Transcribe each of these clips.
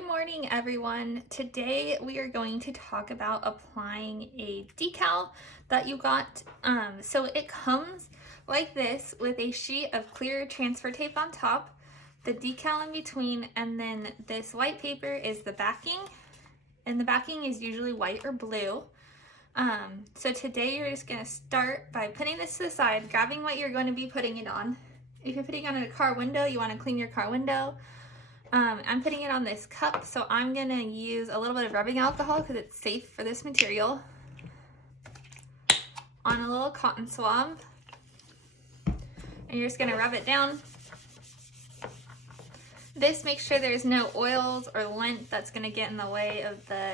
Good morning, everyone. Today we are going to talk about applying a decal that you got. So it comes like this with a sheet of clear transfer tape on top, the decal in between, and then this white paper is the backing, and the backing is usually white or blue. So today you're just going to start by putting this to the side, grabbing what you're going to be putting it on. If you're putting it on a car window, you want to clean your car window. I'm putting it on this cup, so I'm going to use a little bit of rubbing alcohol because it's safe for this material on a little cotton swab, and you're just going to rub it down. This makes sure there's no oils or lint that's going to get in the way of the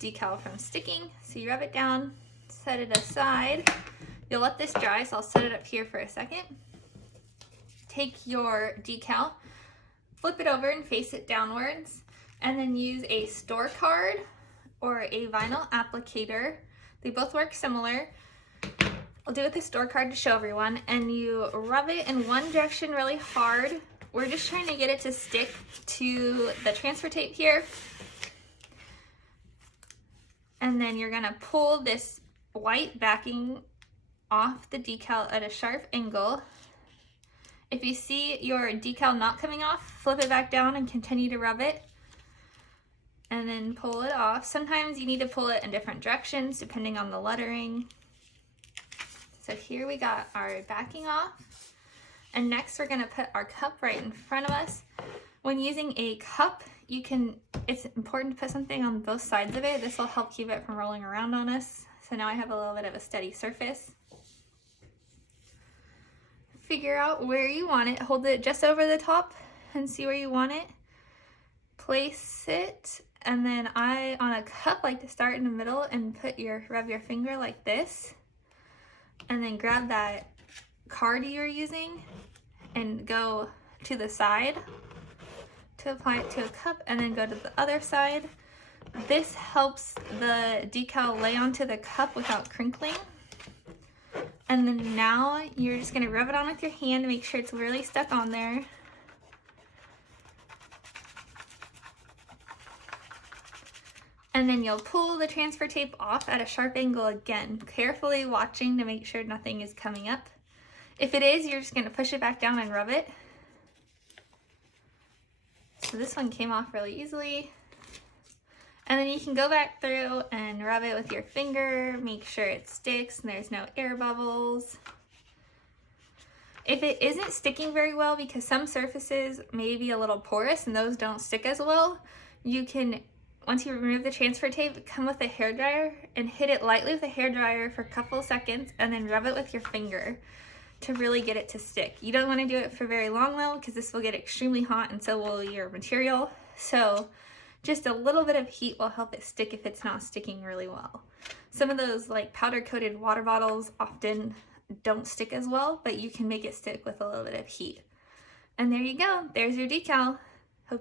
decal from sticking. So you rub it down, set it aside. You'll let this dry, so I'll set it up here for a second. Take your decal, flip it over and face it downwards, and then use a store card or a vinyl applicator. They both work similar. I'll do it with the store card to show everyone, and you rub it in one direction really hard. We're just trying to get it to stick to the transfer tape here. And then you're gonna pull this white backing off the decal at a sharp angle. If you see your decal not coming off, flip it back down and continue to rub it, and then pull it off. Sometimes you need to pull it in different directions depending on the lettering. So here we got our backing off, and next we're gonna put our cup right in front of us. When using a cup, it's important to put something on both sides of it. This will help keep it from rolling around on us. So now I have a little bit of a steady surface. Figure out where you want it, hold it just over the top and see where you want it. Place it, and then I, on a cup, like to start in the middle and rub your finger like this, and then grab that card you're using and go to the side to apply it to a cup, and then go to the other side. This helps the decal lay onto the cup without crinkling. And then now you're just gonna rub it on with your hand to make sure it's really stuck on there. And then you'll pull the transfer tape off at a sharp angle again, carefully watching to make sure nothing is coming up. If it is, you're just gonna push it back down and rub it. So this one came off really easily. And then you can go back through and rub it with your finger, make sure it sticks and there's no air bubbles. If it isn't sticking very well, because some surfaces may be a little porous and those don't stick as well, you can, once you remove the transfer tape, come with a hairdryer and hit it lightly with a hairdryer for a couple seconds, and then rub it with your finger to really get it to stick. You don't want to do it for very long though, because this will get extremely hot and so will your material. So just a little bit of heat will help it stick if it's not sticking really well. Some of those like powder coated water bottles often don't stick as well, but you can make it stick with a little bit of heat. And there you go, there's your decal.